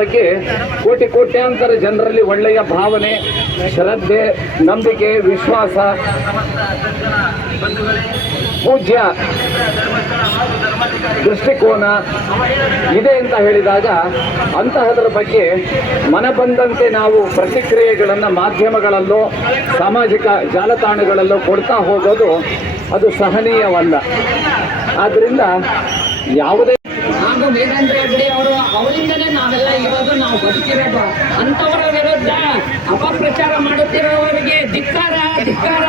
ಬಗ್ಗೆ ಕೋಟಿ ಕೋಟ್ಯಾಂತರ ಜನರಲ್ಲಿ ಒಳ್ಳೆಯ ಭಾವನೆ, ಶ್ರದ್ಧೆ, ನಂಬಿಕೆ, ವಿಶ್ವಾಸ, ಪೂಜ್ಯ ದೃಷ್ಟಿಕೋನ ಇದೆ ಅಂತ ಹೇಳಿದಾಗ ಅಂತಹದರ ಬಗ್ಗೆ ಮನ ಬಂದಂತೆ ನಾವು ಪ್ರತಿಕ್ರಿಯೆಗಳನ್ನು ಮಾಧ್ಯಮಗಳಲ್ಲೋ, ಸಾಮಾಜಿಕ ಜಾಲತಾಣಗಳಲ್ಲೋ ಕೊಡ್ತಾ ಹೋಗೋದು ಅದು ಸಹನೀಯವಲ್ಲ. ಆದ್ದರಿಂದ ಯಾವುದೇ ಅವರು ವೀರೇಂದ್ರ ಹೆಗ್ಡೆ ಅವರು ಅವರಿಂದನೇ ನಾವೆಲ್ಲ ಇರೋದು ನಾವು ಬದುಕಿರೋದು. ಅಂತವರ ವಿರುದ್ಧ ಅಪಪ್ರಚಾರ ಮಾಡುತ್ತಿರೋವರಿಗೆ ಧಿಕ್ಕಾರ ಧಿಕ್ಕಾರ.